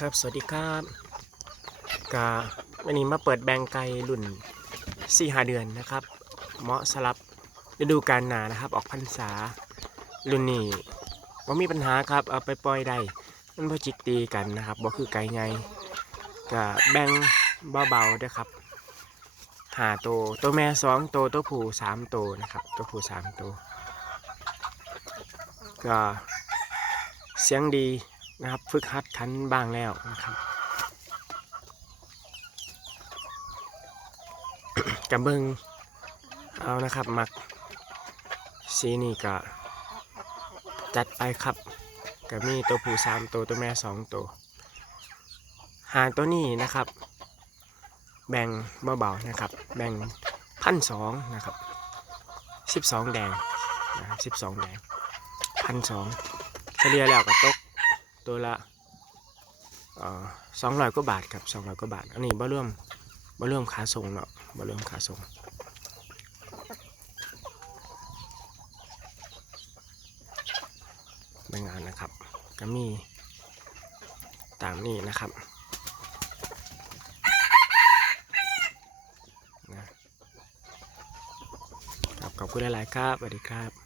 ครับ สวัสดีครับกาวันนี้มาเปิดแบงไก่รุ่น4หาเดือนนะครับ เหมาะสำหรับฤดูกาลหนานะครับ ออกพรรษารุ่นนี้ว่ามีปัญหาครับเอาไปปล่อยได้มันพอจิกตีกันนะครับบ่คือไก่ไงกะแบงเบาๆเด้อครับหาโตตัวแม่สองโตตัวผู้สามโตนะครับตัวผู้สามโตก็เสียงดี นะครับ ฝึกหัดคันบ้างแล้วนะครับกับเบิงเอานะครับ มักสีนี่ก็จัดไปครับก็มีตัวผู้สามตัวตัวแม่สองตัวหางตัวนี้นะครับ แบ่งเบาๆนะครับ แบ่งพันสองนะครับสิบสองแดงนะครับสิบสองแดงพันสองเฉลี่ยแล้วก็ตก ตัวละสองร้อยกว่าบาทครับสองร้อยกว่าบาท อันนี้บ่รวมบ่รวมขาส่งเนาะบ่รวมขาส่งในงานนะครับ ก็มีตามนี้นะครับนะครับขอบคุณหลาย ๆ ครับสวัสดีครับ